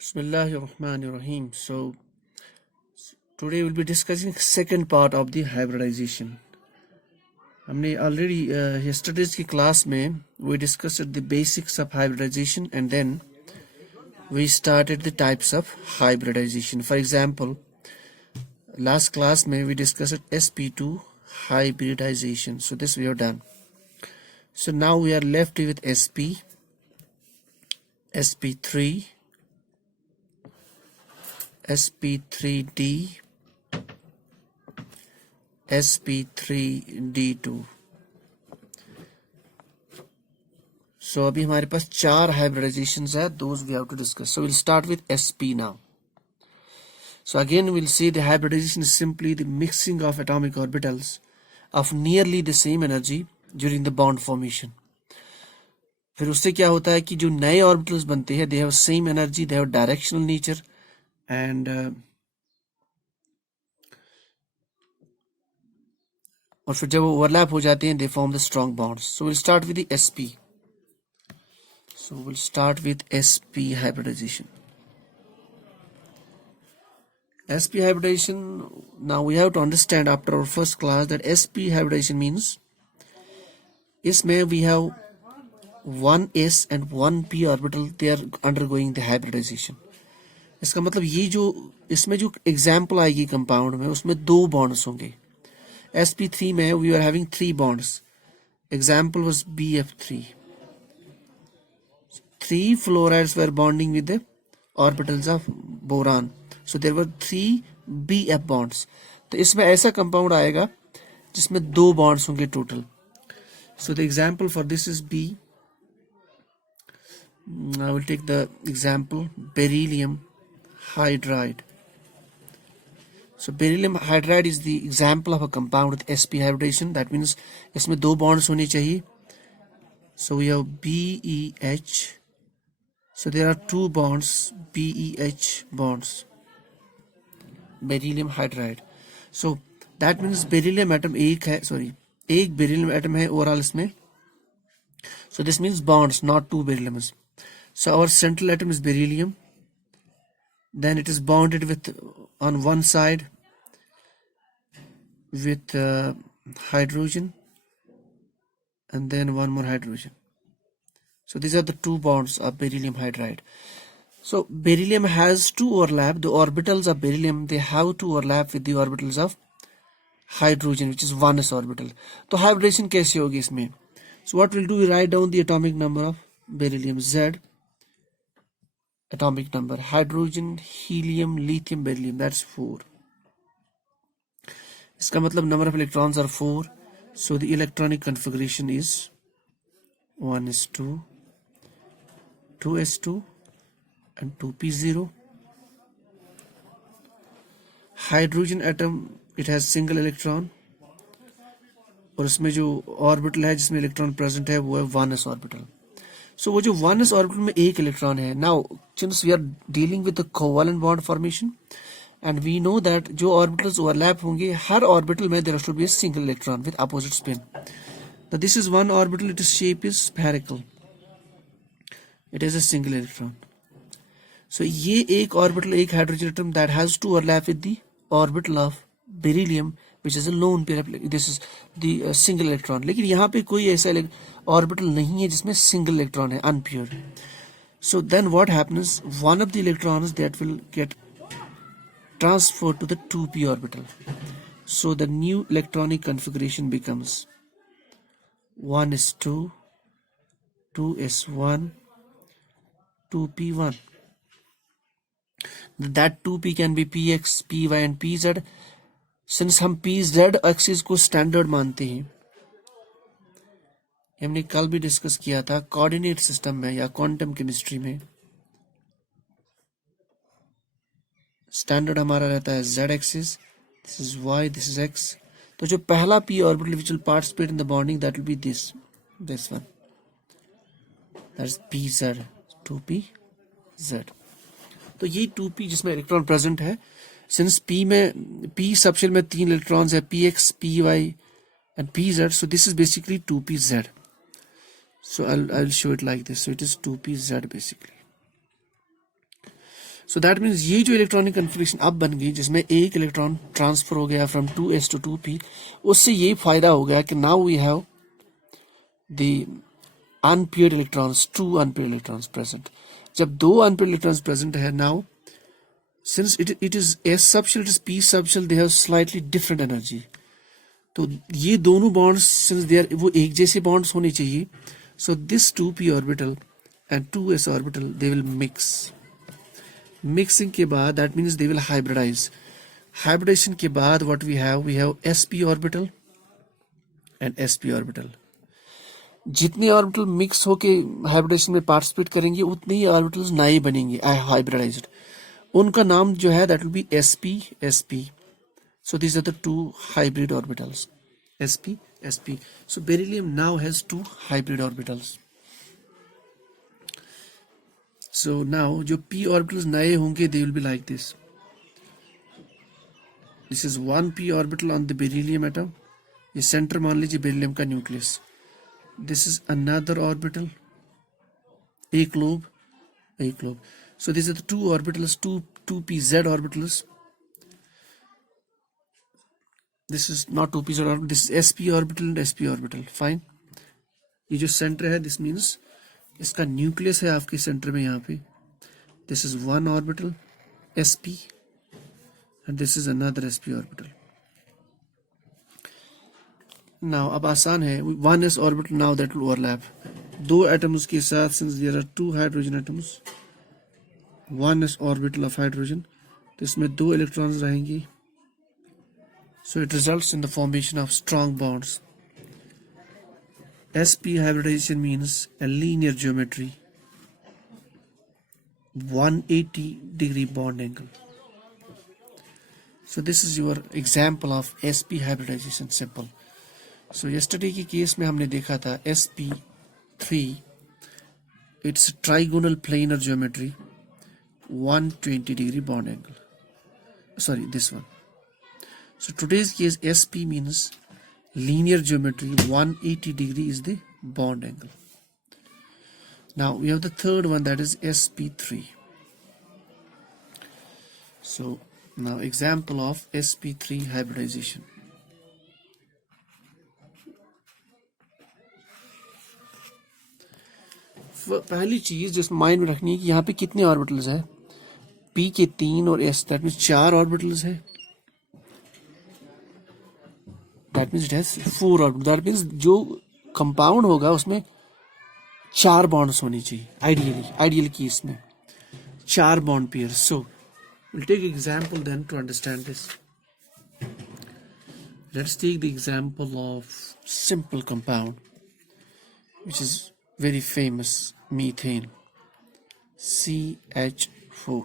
Bismillahirrahmanirrahim. So today we'll be discussing second part of the hybridization. हमने already yesterday's की class में we discussed the basics of hybridization and then we started the types of hybridization. For example, last class में we discussed sp2 hybridization. So this we have done. So now we are left with sp, sp3, sp3d, sp3d2. So अभी हमारे पास चार hybridizations है. Those we have to discuss. So we'll start with sp now. So again we'll see the hybridization is simply the mixing of atomic orbitals of nearly the same energy during the bond formation. फिर उससे क्या होता है कि जो नए orbitals बनते हैं they have same energy, they have directional nature and और फिर जब वो ओवरलैप हो जाते हैं they form the strong bonds. So we'll start with the sp. So we'll start with sp hybridization. sp hybridization, now we have to understand after our first class that sp hybridization means इसमें we have one s and one p orbital, they are undergoing the hybridization. इसका मतलब ये जो इसमें जो example आएगी compound में उसमें दो बॉन्ड्स होंगे. sp3 में we are having three bonds. Example was bf3. Three fluorides were bonding with the orbitals of boron. So there were three bf bonds. तो इसमें ऐसा कंपाउंड आएगा जिसमें दो बॉन्ड्स होंगे total. So the example for this is B. I will take the example beryllium hydride. So beryllium hydride is the example of a compound with sp hybridization. That means इसमें दो bonds होने चाहिए. So we have BEH. So there are two bonds, BEH bonds. Beryllium hydride. So that means beryllium atom एक है, sorry, एक beryllium atom है overall इसमें. So this means bonds, not two berylliums. So our central atom is beryllium. Then it is bonded with on one side with hydrogen and then one more hydrogen. So these are the two bonds of beryllium hydride. So beryllium has to overlap. The orbitals of beryllium, they have to overlap with the orbitals of hydrogen, which is 1s orbital. तो hybridization कैसे होगी इसमें? So what we'll do, we write down the atomic number of beryllium, Z atomic number, hydrogen, helium, lithium, beryllium, that's 4. इसका मतलब number of electrons are 4. So the electronic configuration is 1s2, 2s2 and 2p0. Hydrogen atom, it has single electron और इसमें जो orbital है जिसमें electron present है वो है 1s ऑर्बिटल. सो वो जो 1s ऑर्बिटल में एक इलेक्ट्रॉन है. Now since we are dealing with the covalent bond formation and we know that जो ऑर्बिटल्स ओवरलैप होंगे हर ऑर्बिटल में there should be a single electron with opposite spin. Now this is one orbital, its shape is spherical. It is a single electron. So ये एक orbital, एक hydrogen atom that has to overlap with the orbital of beryllium, which is a lone pair. This is the single electron. लेकिन यहाँ पे कोई ऐसा orbital नहीं है जिसमें single electron है, unpaired. So then what happens? One of the electrons that will get transferred to the 2p orbital. So the new electronic configuration becomes 1s2, 2s1, 2p1. That 2p can be px, py and pz. Since हम pz axis को standard मानते हैं, हमने कल भी discuss किया था coordinate system में या क्वांटम केमिस्ट्री में स्टैंडर्ड हमारा रहता है z axis. This is y, this is x. तो जो पहला p orbital which will participate in the bonding that will be this one, that is pz, 2pz. तो ये 2p जिसमें इलेक्ट्रॉन प्रेजेंट है, सिंस p में p सबशेल में 3 electrons है, px, py and pz. So this is basically 2pz. So I'll show it like this. So it is 2pz basically. So that means ये जो electronic configuration अब बन गई जिसमें एक इलेक्ट्रॉन ट्रांसफर हो गया फ्रॉम 2s to 2p, उससे ये फायदा हो गया कि now we have the unpaired electrons, 2 unpaired electrons present. जब 2 अनपेयर्ड इलेक्ट्रॉन्स प्रेजेंट है, now since it is s subshell, it is p subshell, they have slightly different energy. तो ये दोनों बॉन्ड्स since they are वो एक जैसे bonds होने चाहिए. So this 2p orbital and 2s orbital they will mix. Mixing के बाद that means they will hybridize. Hybridization के बाद what we have sp orbital and sp orbital. जितने ऑर्बिटल मिक्स होके हाइब्रिडेशन में पार्टिसिपेट करेंगे उतने ही ऑर्बिटल्स नए बनेंगे हाइब्रिडाइज्ड. उनका नाम जो है that will be sp. So these are the 2 hybrid orbitals, sp. So beryllium now has 2 hybrid orbitals. So now जो p orbitals नए होंगे they will be like this. This is 1 p orbital on the beryllium atom. ये centre मान लीजिए beryllium का nucleus. This is another orbital, एक lobe. So these are the 2 orbitals, 2pz orbitals. This is not 2pz orbital, this is sp orbital and sp orbital. Fine. ये जो centre है this means इसका nucleus है आपके centre में यहाँ पे. This is 1 orbital sp and this is another sp orbital. Now अब आसान है. 1s orbital now that will overlap. 2 atoms के साथ since there are 2 hydrogen atoms, 1s orbital of hydrogen, तो इसमें 2 electrons रहेंगी. So it results in the formation of strong bonds. sp hybridization means a linear geometry, 180-degree bond angle. So this is your example of sp hybridization, simple. So yesterday की case में हमने देखा था sp3, it's trigonal planar geometry, 120-degree bond angle. Sorry, this one. So today's case sp means linear geometry, 180-degree is the bond angle. Now we have the third one, that is sp3. So now example of sp3 hybridization. पहली चीज जो mind में रखनी है कि यहाँ पे कितने ऑर्बिटल्स है. p के 3 और s, दैट मीन्स 4 ऑर्बिटल्स है. That means it has 4 orbital. That means जो कंपाउंड होगा उसमें 4 बॉन्ड्स होनी चाहिए आइडियली केस में 4 bond pair. So will take example then to understand this. Let's take the example of simple compound which is very famous, methane, CH4.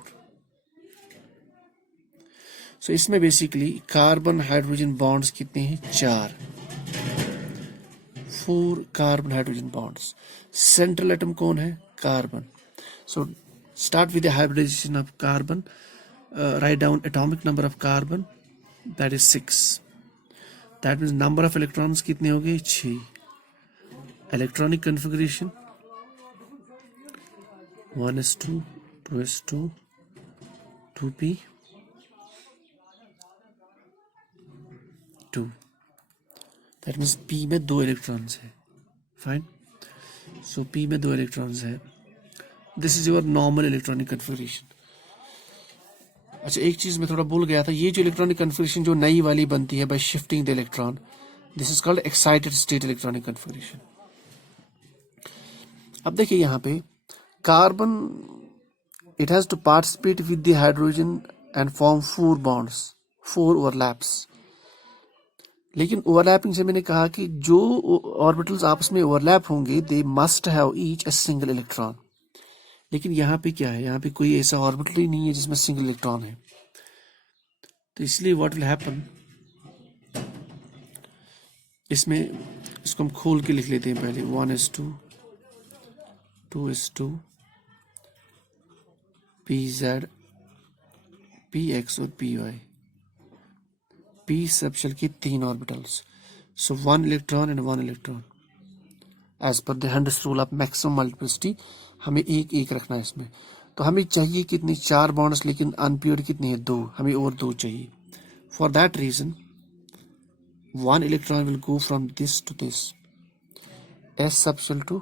So इसमें basically carbon hydrogen bonds कितने हैं? 4 carbon hydrogen bonds. Central atom कौन है? Carbon. So start with the hybridization of carbon. Write down atomic number of carbon, that is 6. That means number of electrons कितने हो गए? 6. Electronic configuration 1s2, 2s2, 2p, 2. That means p में 2 electrons है. Fine. सो p में 2 electrons है. This is your normal electronic configuration. अच्छा, एक चीज मैं थोड़ा भूल गया था. ये जो इलेक्ट्रॉनिक कन्फिगरेशन जो नई वाली बनती है by shifting the electron, this is called excited state electronic configuration. अब देखिए यहाँ पे carbon, it has to participate with the hydrogen and form 4 bonds, 4 overlaps. लेकिन ओवरलैपिंग से मैंने कहा कि जो ऑर्बिटल्स आपस में ओवरलैप होंगे they must have each a single electron. लेकिन यहाँ पे क्या है? यहाँ पे कोई ऐसा ऑर्बिटल ही नहीं है जिसमें सिंगल इलेक्ट्रॉन है. तो इसलिए व्हाट विल हैपन, इसमें इसको हम खोल के लिख लेते हैं पहले. 1s2, 2s2, pz, px और py. p सबशेल की 3 orbitals. So 1 electron and 1 electron. As per the Henry's rule of maximum multiplicity हमें एक रखना है इसमें. तो हमें चाहिए कितनी 4 बॉन्ड्स, लेकिन अनपेयर्ड कितनी है 2, हमें और 2 चाहिए. For that reason 1 electron will go from this to this s subshell to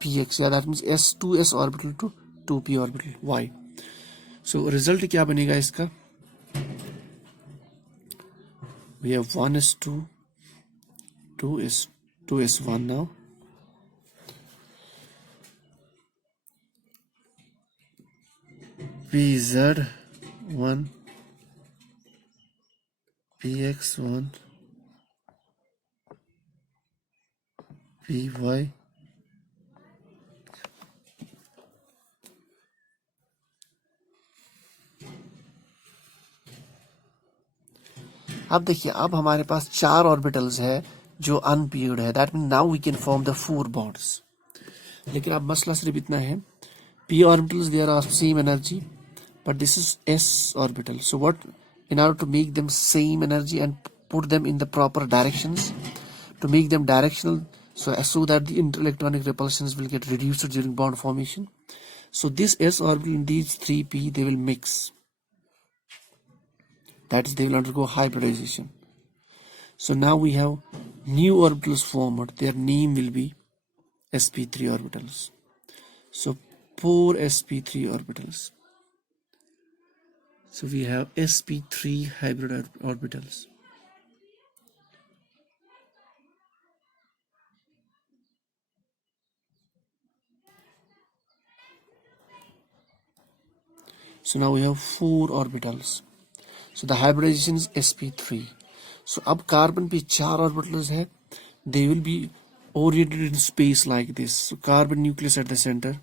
px, yeah, that means s2s orbital to 2p orbital. why? So result क्या बनेगा इसका? We have 1s2, 2s1 now. pz1, px1, py. अब देखिए, अब हमारे पास 4 orbitals है जो unpaired है. That mean now we can form the 4 bonds. लेकिन अब मसला सिर्फ इतना है, p orbitals they are of same energy, but this is s orbital. So what, in order to make them same energy and put them in the proper directions, to make them directional, so that the interelectronic repulsions will get reduced during bond formation, so this s orbital in these 3p they will mix, that is they will undergo hybridization. So now we have new orbitals formed, their name will be sp3 orbitals. So 4 sp3 orbitals. So we have sp3 hybrid orbitals. So now we have 4 orbitals. So the hybridization is sp3. So अब carbon पे 4 orbitals है, they will be oriented in space like this. So carbon nucleus at the center,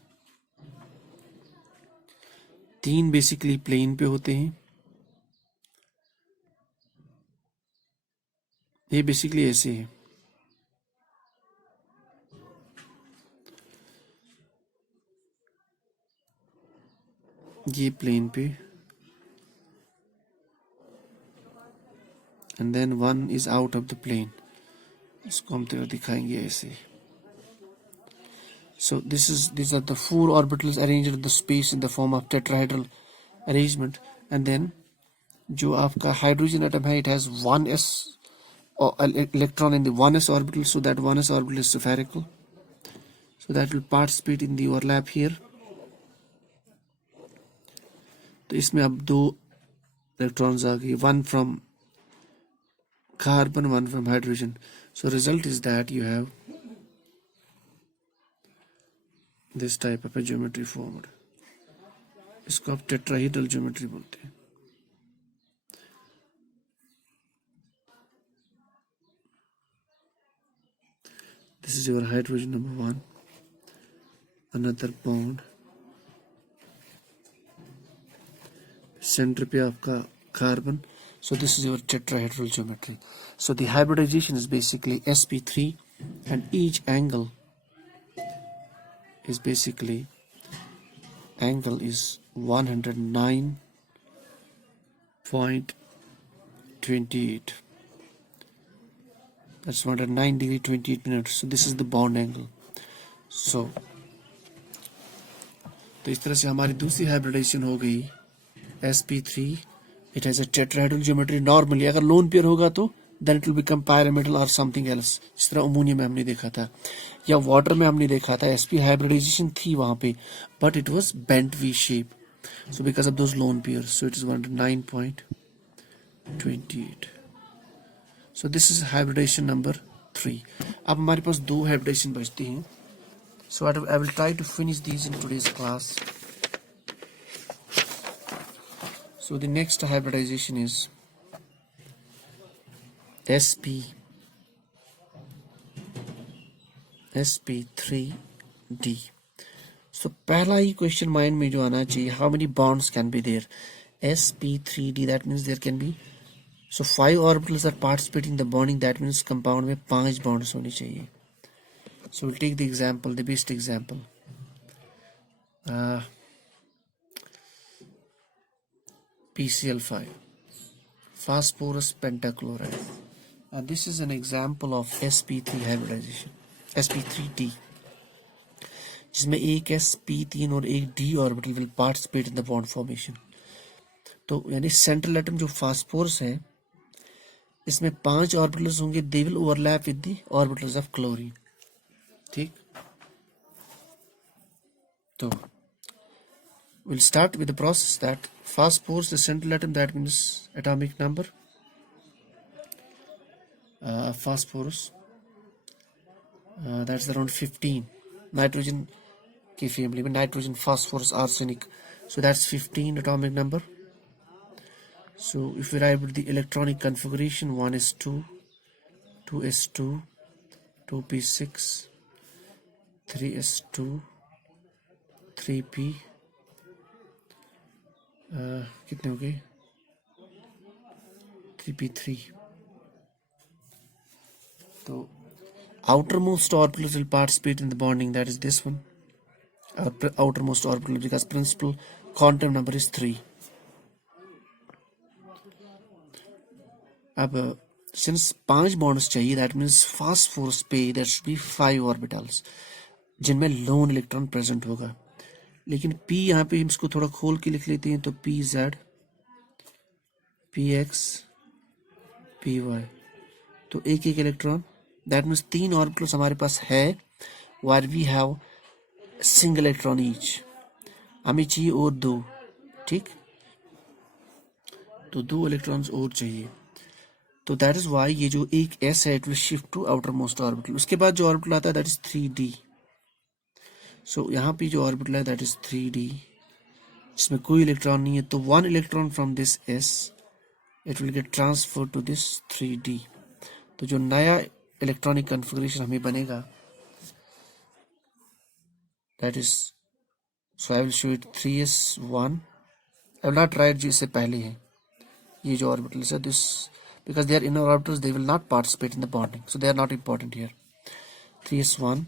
3 basically plane पे होते हैं. ये basically ऐसे है. ये plane पे, and then one is out of the plane. इसको हम तेरा दिखाएंगे ऐसे. So these are the 4 orbitals arranged in the space in the form of tetrahedral arrangement. And then जो आपका hydrogen atom है, it has 1s electron in the 1s orbital, so that 1s orbital is spherical, so that will participate in the overlap here. तो इसमें अब 2 electrons आ गए, one from carbon, one from hydrogen. So result is that you have this type of a geometry formed. इसको आप tetrahedral geometry बोलते हैं. This is your hydrogen number 1, another bond, center पे आपका carbon. So this is your tetrahedral geometry. So the hybridization is basically sp3, and each angle is basically angle is 109.28. That's 109 degree 28 minutes. So this is the bond angle. So तो इस तरह से हमारी दूसरी hybridisation हो गई sp3. It has a tetrahedral geometry. Normally अगर lone pair होगा तो then it will become pyramidal or something else, जिस तरह अमोनिया में हमने देखा था या वाटर में हमने देखा था. sp hybridization थी वहां पे, but it was bent V shape. So because of those lone pairs, so it is 109.28. So this is hybridization number 3. अब हमारे पास 2 hybridization बचती हैं. So I will try to finish these in today's class. So the next hybridization is sp3d. So पहला ही question mind में जो आना चाहिए, how many bonds can be there? sp3d, that means there can be, so 5 orbitals are participating in the bonding, that means compound में 5 bonds होनी चाहिए. So we'll take the example, the best example. PCl5, phosphorus pentachloride. This is an example of sp3 hybridization, sp3d. जिसमें एक sp3 और एक d orbital will participate in the bond formation. तो यानी central atom जो phosphorus है इसमें 5 orbitals होंगे, they will overlap with the orbitals of chlorine. ठीक, तो we'll start with the process that phosphorus, the central atom, that means atomic number phosphorus, that's around 15. Nitrogen की family में nitrogen, phosphorus, arsenic, so that's 15 atomic number. So if we write the electronic configuration, 1s2, 2s2, 2p6, 3s2, 3p, कितने हो गए 3p3। तो outermost orbitals will participate in the bonding, that is this one, outermost orbital, because principal quantum number is 3. अब since 5 bonds चाहिए, that means phosphorus पे there should be 5 orbitals जिनमें lone electron present होगा। लेकिन P यहाँ पे हम इसको थोड़ा खोल के लिख लेते हैं, तो PZ, PX, PY, तो एक एक इलेक्ट्रॉन, दैट मीन्स 3 ऑर्बिटल्स हमारे पास है, where we have single electron each. हमें चाहिए और 2, ठीक, तो 2 इलेक्ट्रॉन्स और चाहिए। तो दैट इज वाई ये जो एक S है it will shift to outermost orbital. उसके बाद जो ऑर्बिटल आता है दैट इज 3D। सो यहाँ पे जो ऑर्बिटल है दैट इज 3D, जिसमें कोई इलेक्ट्रॉन नहीं है, तो 1 electron from this S it will get transfer to this 3D। तो जो नया इलेक्ट्रॉनिक कॉन्फ़िगरेशन हमें बनेगा that is, so I will show it 3s1। I will not write जो इससे पहले है, ये जो ऑर्बिटल्स है this, because they are inner orbitals, they will not participate in the bonding, so they are not important here. 3s1,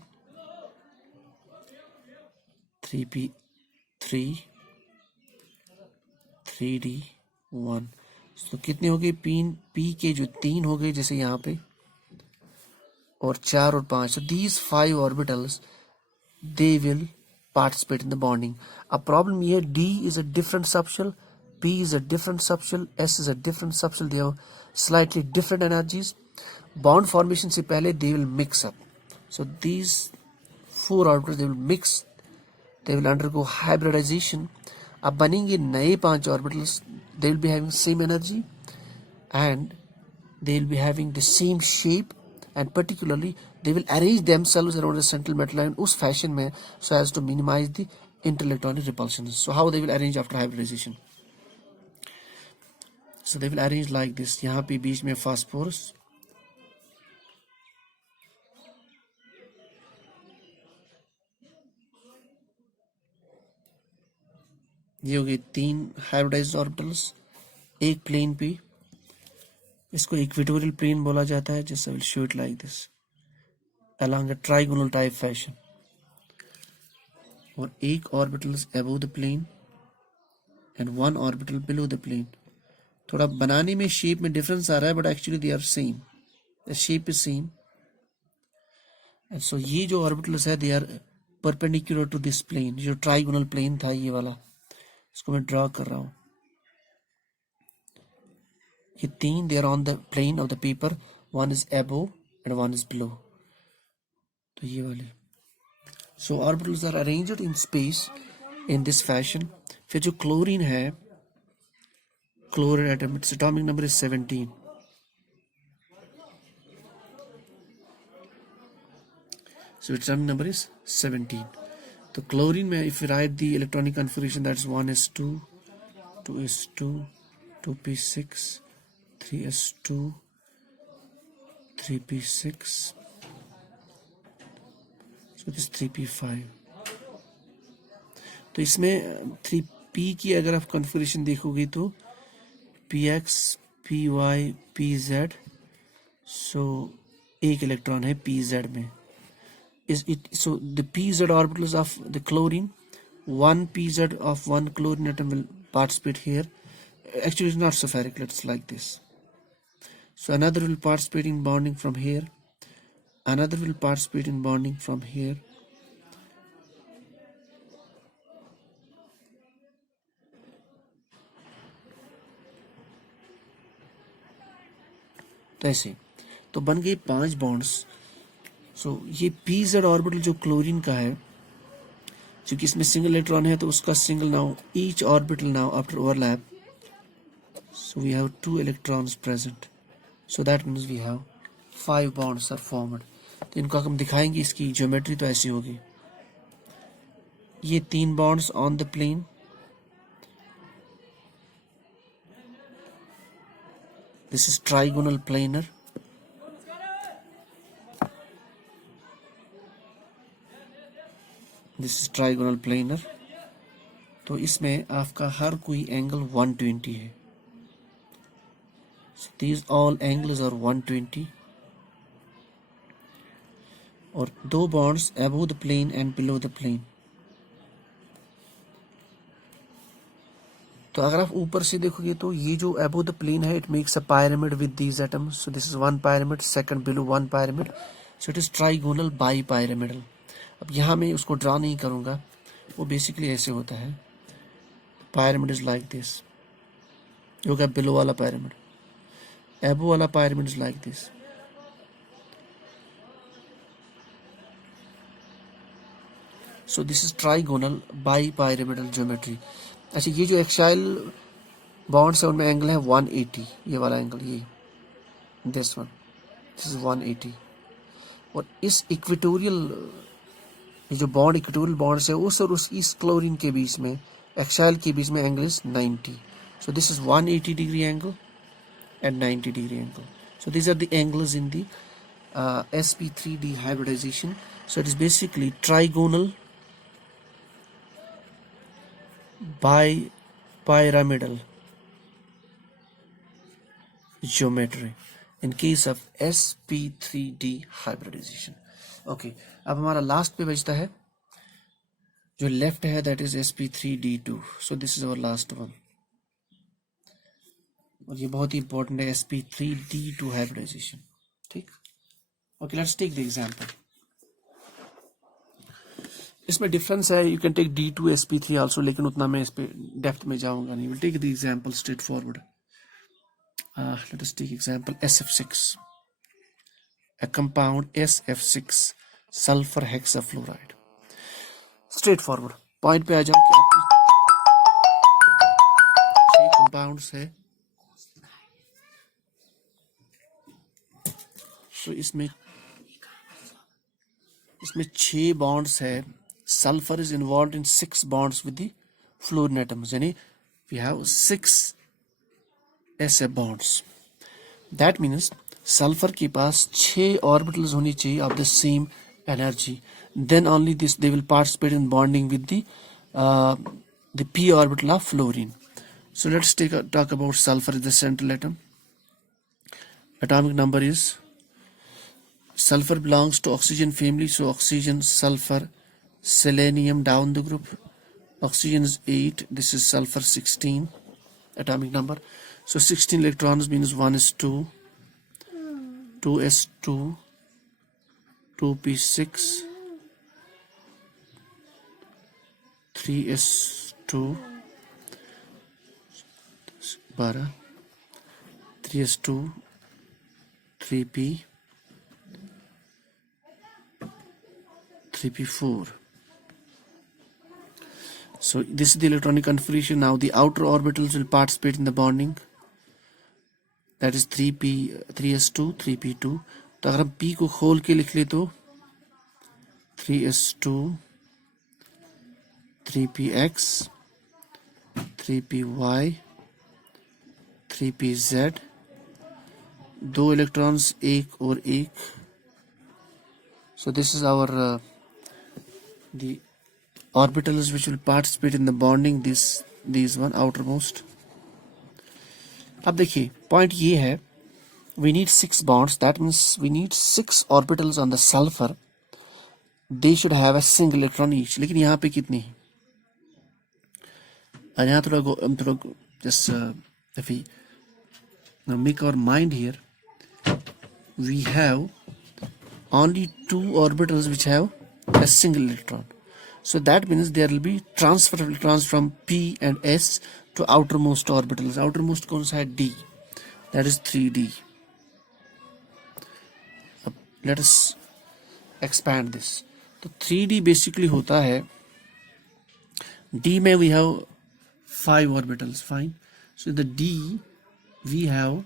3p3, 3d1। तो कितने हो गए, p के जो 3 हो गए जैसे यहाँ पे, और 4 और 5, so these 5 orbitals they will participate in the bonding. अब प्रॉब्लम ये है, d is a different subshell, P is a different subshell, S is a different subshell, they have slightly different energies. Bond formation से पहले they will mix up. So these 4 orbitals they will mix, they will undergo hybridization. अब बनेंगे नए 5 orbitals, they will be having same energy and they will be having the same shape, and particularly they will arrange themselves around the central metal line उस fashion में so as to minimize the interelectronic repulsion. So how they will arrange after hybridization? So they will arrange like this. यहाँ पे बीच में phosphorus, ये हो गए 3 hybridised orbitals एक plane पे, इसको इक्वेटोरियल प्लेन बोला जाता है, जैसे will show it like this along a trigonal type fashion, और एक orbitals above the plane and 1 orbital below the plane। थोड़ा बनाने में शेप में डिफरेंस आ रहा है, but actually they are same, the shape is same. And so ये जो ऑर्बिटल्स है they are perpendicular to this plane, जो ट्राइगोनल प्लेन था ये वाला, इसको मैं ड्रॉ कर रहा हूँ। ये 3 they are on the plane of the paper, 1 is above and 1 is below, तो ये वाले। So orbitals are arranged in space in this fashion. फिर जो क्लोरीन है, chlorine atom, its atomic number is 17. So its atomic number is 17. So chlorine में if you write the electronic configuration, that's 1s2, 2s2, 2p6, 3s2, 3p6, so this 3p5। तो इसमें 3p की अगर आप configuration देखोगे तो px, py, pz, so एक electron है pz में। Is it so the pz orbitals of the chlorine, 1 pz of 1 chlorine atom will participate here. Actually it's not spherical, it's like this. So another will participate in bonding from here, another will participate in bonding from here, तो ऐसे तो बन गए 5 bonds. सो ये pz orbital जो chlorine का है, क्योंकि इसमें सिंगल इलेक्ट्रॉन है तो उसका single now each orbital now after overlap, so we have 2 electrons present, so that means we have 5 bonds are formed। तो इनको हम दिखाएंगे, इसकी ज्योमेट्री तो ऐसी होगी, ये 3 bonds on the plane, this is trigonal planar, this is trigonal planar। तो इसमें आपका हर कोई एंगल 120 है, so these all angles are 120, और 2 bonds above the plane and below the plane। तो अगर आप ऊपर से देखोगे तो ये जो above the plane है, it makes a pyramid with these atoms, so this is one pyramid, second below one pyramid, so it is trigonal bipyramidal। अब यहाँ मैं उसको ड्रा नहीं करूँगा, वो बेसिकली ऐसे होता है, pyramid is like this, ये होगा below वाला pyramid, above वाला pyramid is like this। So this is trigonal bipyramidal geometry। अच्छा, ये जो एक्साइल बॉन्ड्स है उनमें एंगल है 180, ये वाला एंगल, ये दिस वन, दिस इज 180, और इस इक्वेटोरियल, ये जो बॉन्ड इक्वेटोरियल बॉन्ड्स है उस और उस इस क्लोरीन के बीच में, एक्साइल के बीच में angle is 90, so this is 180 degree angle and 90 degree angle, so these are the angles in the sp3d hybridization। so it is basically trigonal bipyramidal geometry in case of sp3d hybridization। okay, अब हमारा last पे बचता है जो left है, that is sp3d2, so this is our last one, और ये बहुत ही इंपॉर्टेंट है, sp3d2 hybridization। ठीक, okay, let's take the example. इसमें डिफरेंस है, you can take D2 sp3 also, लेकिन उतना मैं इस पे डेप्थ में जाऊंगा नहीं। Will take the example straight forward. Let us take example SF6, a compound SF6 sulphur hexafluoride. Straight forward point पे आ जाओ कि आपकी 6 कंपाउंड्स है, सो इसमें 6 बॉन्ड्स है, sulfur is involved in 6 bonds with the fluorine atoms, यानी we have 6 ऐसे bonds। that means sulfur के पास 6 orbitals होनी चाहिए of the same energy, then only this they will participate in bonding with the p orbital of fluorine। so let's talk about sulfur is the central atom, atomic number is, sulfur belongs to oxygen family, so oxygen, sulfur, selenium down the group, oxygen is 8, this is sulfur 16 atomic number, so 16 electrons means 1s2, 2s2, 2p6, 3s2, 12, 3s2, 3p, 3p4, so this is the electronic configuration। now the outer orbitals will participate in the bonding, that is 3s2, 3p2। तो अगर हम p को खोल के लिख ले तो 3s2, 3px, 3py, 3pz, 2 electrons, 1 और 1, so this is our the orbitals which will participate in the bonding, these one outermost। अब देखिए पॉइंट ये है, we need 6 bonds, that means we need 6 orbitals on the sulfur, they should have a single electron each, लेकिन यहाँ पे कितनी है, और यहाँ थोड़ा just if we now make our mind here, we have only 2 orbitals which have a single electron, so that means there will be transfer of electrons from p and s to outermost orbitals। outermost कौन सा है, d, that is 3d, let us expand this. तो 3D basically होता है, D में we have 5 orbitals, fine. So in the D we have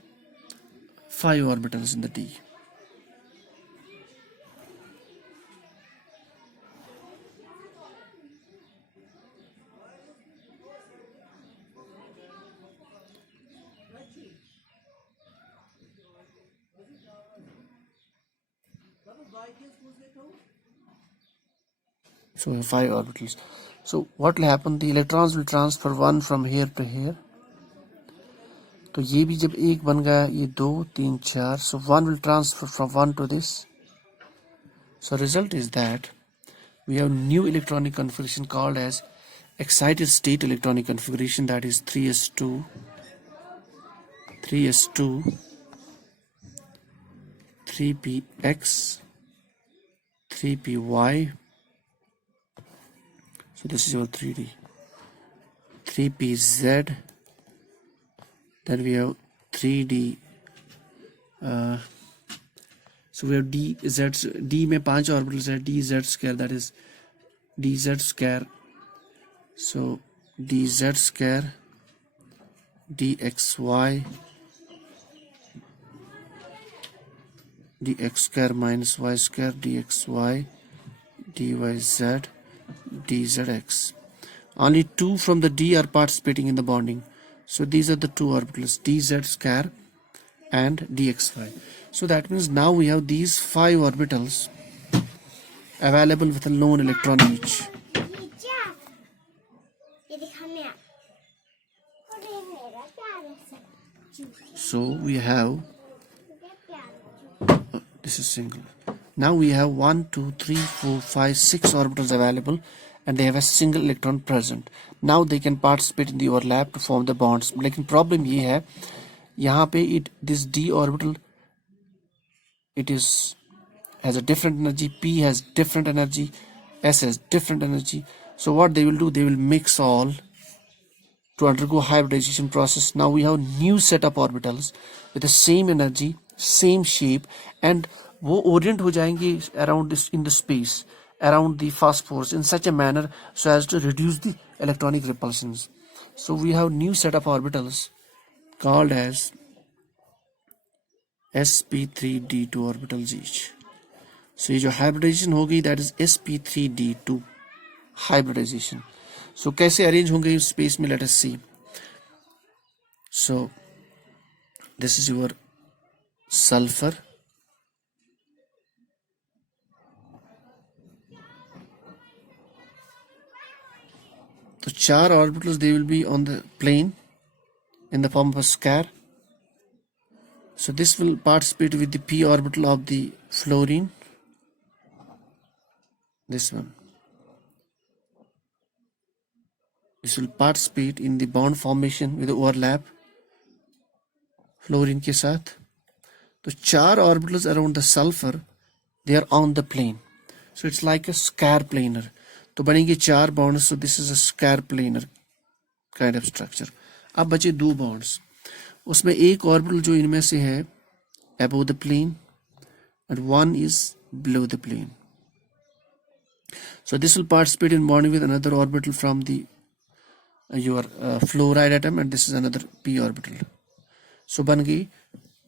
5 orbitals in the D. So we have 5 orbitals. So what will happen, the electrons will transfer one from here to here. तो ये भी जब एक बन गया, ये 2 3 4, so one will transfer from one to this. So result is that we have new electronic configuration called as excited state electronic configuration, that is 3s2, 3px, 3py. So this is your 3D. 3pz. Then we have 3D. So we have dz. D में 5 orbitals है, dz square, that is dz square. So dz square, dxy, dx square minus y square, dxy, dyz, dzx. Only 2 from the D are participating in the bonding. So these are the 2 orbitals, dz square and dxy. So that means now we have these 5 orbitals available with a lone electron each. So we have, this is single. Now we have 1 2 3 4 5 6 orbitals available, and they have a single electron present. Now they can participate in the overlap to form the bonds. लेकिन problem ये है, यहाँ पे this d orbital, it has a different energy, p has different energy, s has different energy. So what they will do, they will mix all to undergo hybridization process. Now we have new set of orbitals with the same energy, same shape, and वो orient हो जाएंगे around this in the space, around the phosphors in such a manner so as to reduce the electronic repulsions. So we have new set of orbitals called as sp3d2 orbitals each. So ये जो hybridization होगी, that is sp3d2 hybridization. So कैसे arrange होंगे इस space में, let us see. So this is your sulfur, so 4 orbitals, they will be on the plane in the form of a square. So this will participate with the p orbital of the fluorine, this one. This will participate in the bond formation with the overlap fluorine के साथ. तो 4 orbitals around the sulfur, they are on the plane. So it's like a square planar. तो बनेंगे 4 bonds. So this is a square planar kind of structure. अब बचे 2 bonds. उसमें एक orbital जो इनमें से है above the plane and one is below the plane. So this will participate in bonding with another orbital from the your fluoride atom, and this is another p orbital. So बन गई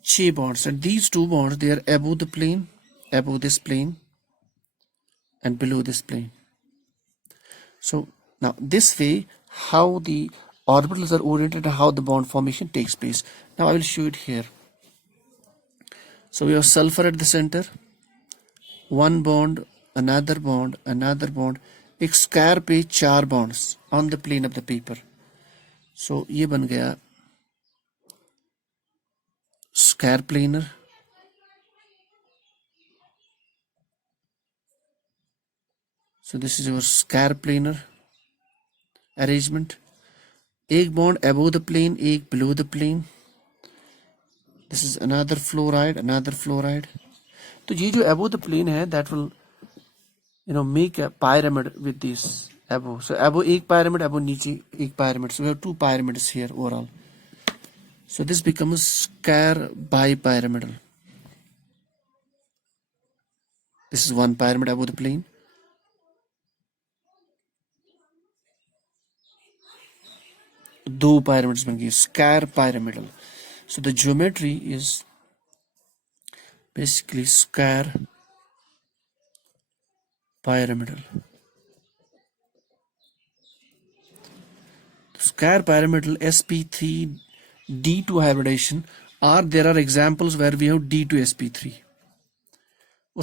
6 bonds, and these 2 bonds, they are above the plane, above this plane, and below this plane. So now this way, how the orbitals are oriented and how the bond formation takes place. Now I will show it here. So we have sulfur at the center, one bond, another bond, another bond. एक square पे 4 bonds on the plane of the paper. So ये बन गया square planar. So this is your square planar arrangement. एक bond above the plane, एक below the plane. This is another fluoride, another fluoride. तो ये जो above the plane है, that will make a pyramid with this above. So above एक pyramid, above नीचे एक pyramid. So we have 2 pyramids here overall. So this becomes square bipyramidal. This is one pyramid above the plane. दो pyramids बन गई, square pyramidal. So the geometry is basically square pyramidal. Square pyramidal sp3 d2 hybridization, or there are examples where we have d2 sp3.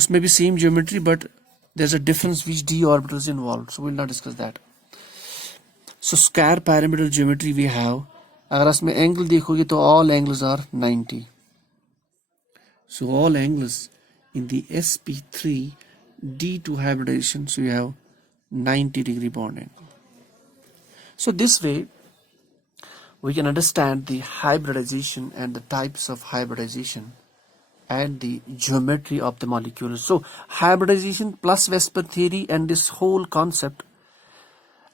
उसमें भी same geometry, but there's a difference which d orbital is involved, so we'll not discuss that. So square pyramidal geometry we have. अगर इसमें angle देखोगे तो all angles are 90. So all angles in the sp3 d2 hybridization, so you have 90-degree bond angle. So this way we can understand the hybridization and the types of hybridization and the geometry of the molecules. So hybridization plus Vesper theory and this whole concept.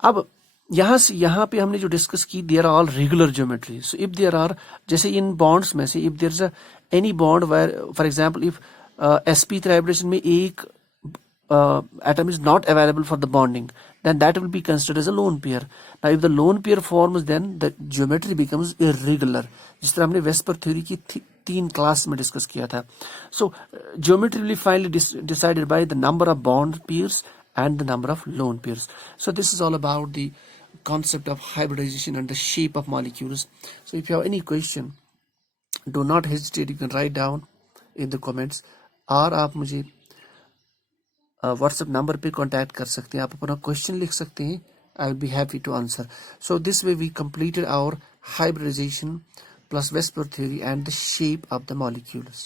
अब यहाँ पे हमने जो discuss की, there are all regular geometry. So if there are, जैसे इन bonds में से if there is any bond where for example if sp3 hybridization में एक atom is not available for the bonding, then that will be considered as a lone pair. Now if the lone pair forms, then the geometry becomes irregular, जिस तरह हमने VSEPR theory की 3 class में discuss किया था. So geometry will be finally decided by the number of bond pairs and the number of lone pairs. So this is all about the concept of hybridization and the shape of molecules. So if you have any question, do not hesitate, you can write down in the comments, और आप मुझे WhatsApp number पे contact कर सकते हैं, आप अपना question लिख सकते हैं. I will be happy to answer. So this way we completed our hybridization plus Vesper theory and the shape of the molecules.